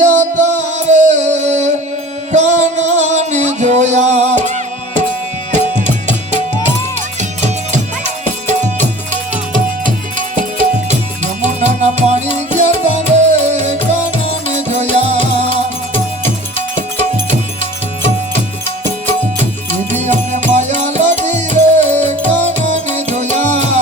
ગયા તારે કાનાને જોયા યમુનાના પાણી ગયા તારે કાનાને જોયા દીદી અમને માયા લાગી રે કાનાને જોયા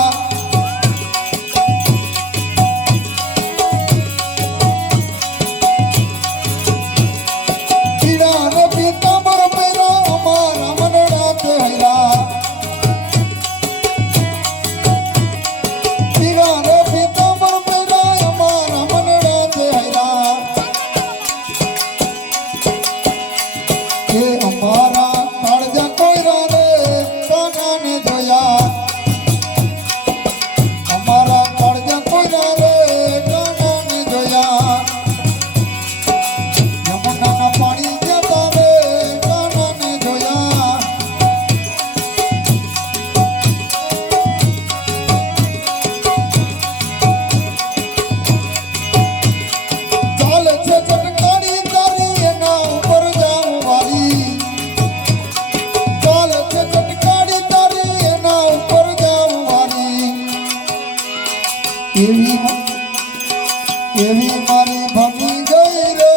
એવી મારી ભમી ગઈ રે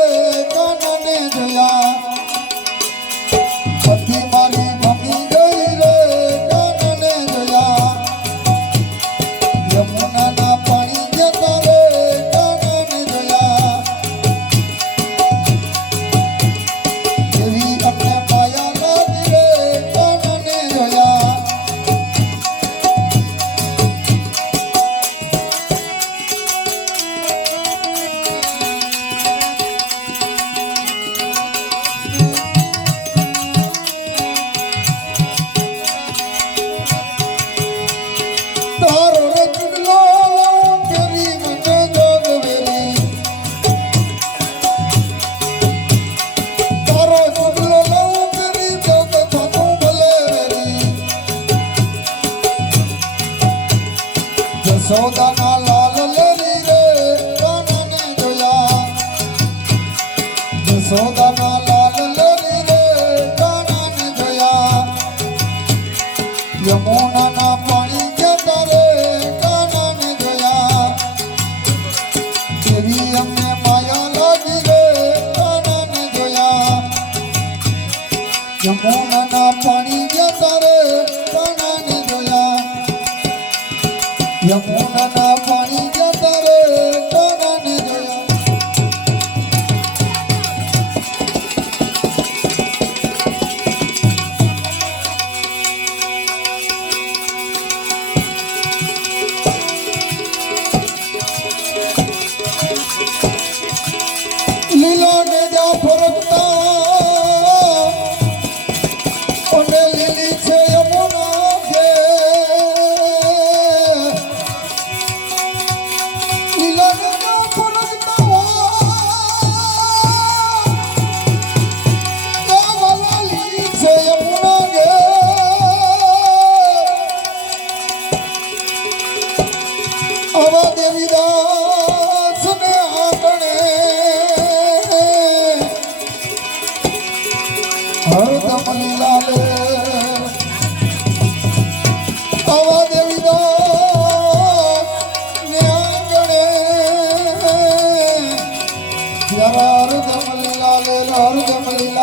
કાનાને જોયા પતિ મારી ભમી ગઈ રે કાનાને જોયા યમુનાના પાણી જતા રે કાનાને જોયા એવી અમને માયા લાગી રે કાનાને જોયા જશોદાના લાલ લેરી રે કાનાને જોયા જશોદાના લાલ લેરી રે કાનાને જોયા યમુનાના પાણી જતા રે કાનાને જોયા એવી અમને માયા લાગી રે કાનાને જોયા યમુનાના પાણી જતા રે કાનાને જોયા યમુનાના પાણી જતા રે કાનાને જોયા લીલા ને જા ફરકતા ઓને લીલી છે યમુના કે આવા દેવીદાસ ને આંગણે હરદમ લીલા લે આવા દેવીદાસ ને આંગણે હરદમ લીલા લે હરદમ લીલા